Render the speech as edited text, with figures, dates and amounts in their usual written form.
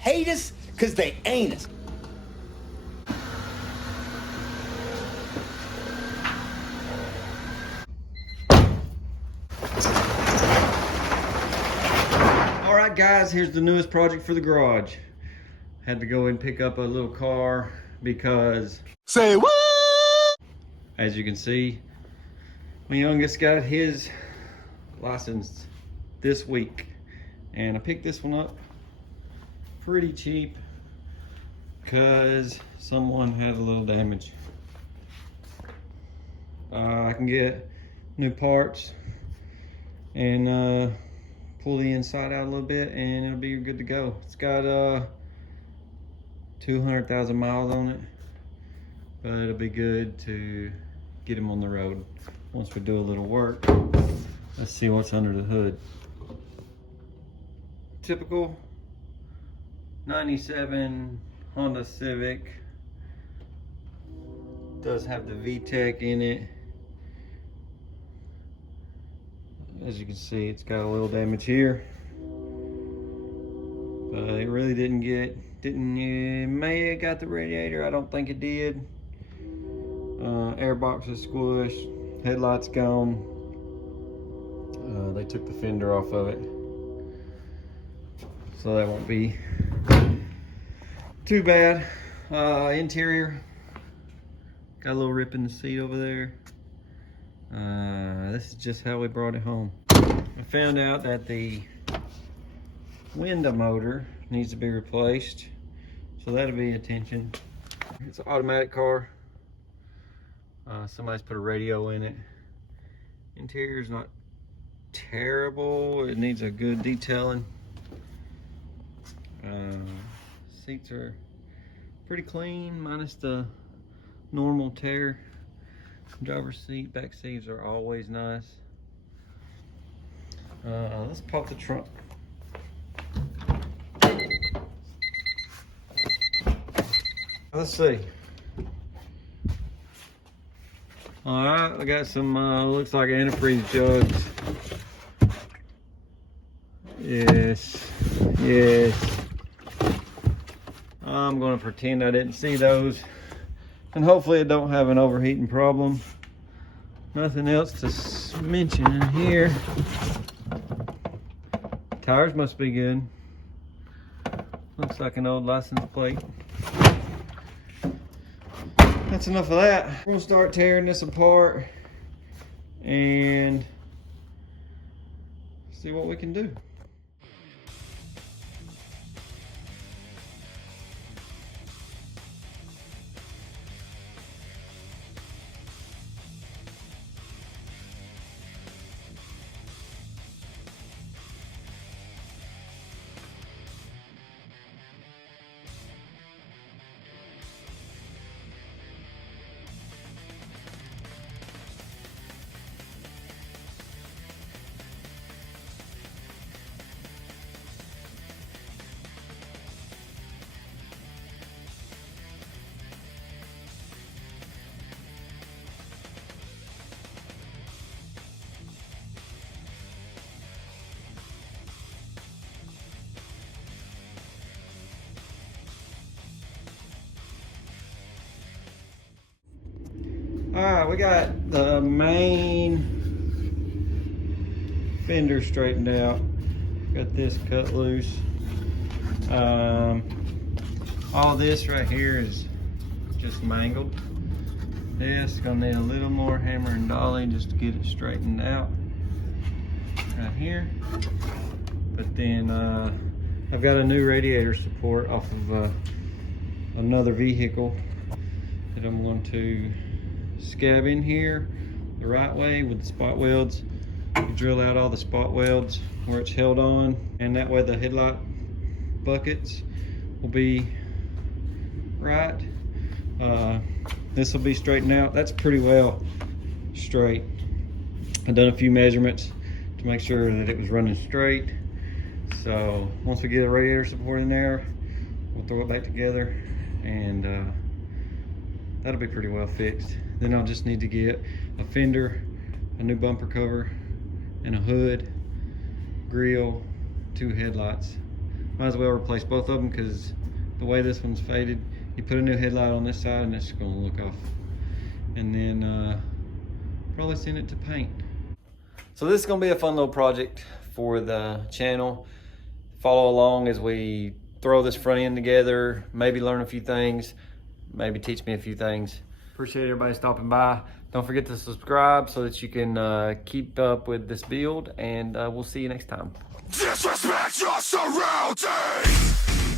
hate us because they ain't us. All right, guys, here's the newest project for the garage. Had to go and pick up a little car because... Say what? As you can see, my youngest got his license this week. And I picked this one up pretty cheap because someone had a little damage. I can get new parts and pull the inside out a little bit and it'll be good to go. It's got 200,000 miles on it, but it'll be good to get him on the road once we do a little work. Let's see what's under the hood. Typical 97 Honda Civic. Does have the VTEC in it. As you can see, it's got a little damage here, but it really it may have got the radiator. I don't think it did. Airbox is squished, headlights gone. They took the fender off of it, so that won't be too bad. Interior, got a little rip in the seat over there. This is just how we brought it home. I found out that the window motor needs to be replaced, so that'll be attention. It's an automatic car. Somebody's put a radio in it. Interior's not terrible. It needs a good detailing. Seats are pretty clean, minus the normal tear. Driver's seat, back seats are always nice. Let's pop the trunk. Let's see. All right, I got some, looks like antifreeze jugs. Yes. I'm gonna pretend I didn't see those. And hopefully it don't have an overheating problem. Nothing else to mention in here. Tires must be good. Looks like an old license plate. That's enough of that. We're gonna start tearing this apart and see what we can do. All right, we got the main fender straightened out. Got this cut loose. All this right here is just mangled. This is gonna need a little more hammer and dolly just to get it straightened out right here. But then I've got a new radiator support off of another vehicle that I'm going to scab in here the right way with the spot welds. You drill out all the spot welds where it's held on, and that way the headlight buckets will be right. This will be straightened out. That's pretty well straight. I've done a few measurements to make sure that it was running straight. So once we get a radiator support in there, we'll throw it back together and that'll be pretty well fixed. Then I'll just need to get a fender, a new bumper cover, and a hood, grill, 2 headlights. might as well replace both of them because the way this one's faded, you put a new headlight on this side and it's gonna look off. And then probably send it to paint. So this is gonna be a fun little project for the channel. Follow along as we throw this front end together, maybe learn a few things, maybe teach me a few things. Appreciate everybody stopping by. Don't forget to subscribe so that you can keep up with this build, and we'll see you next time. Disrespect your surroundings.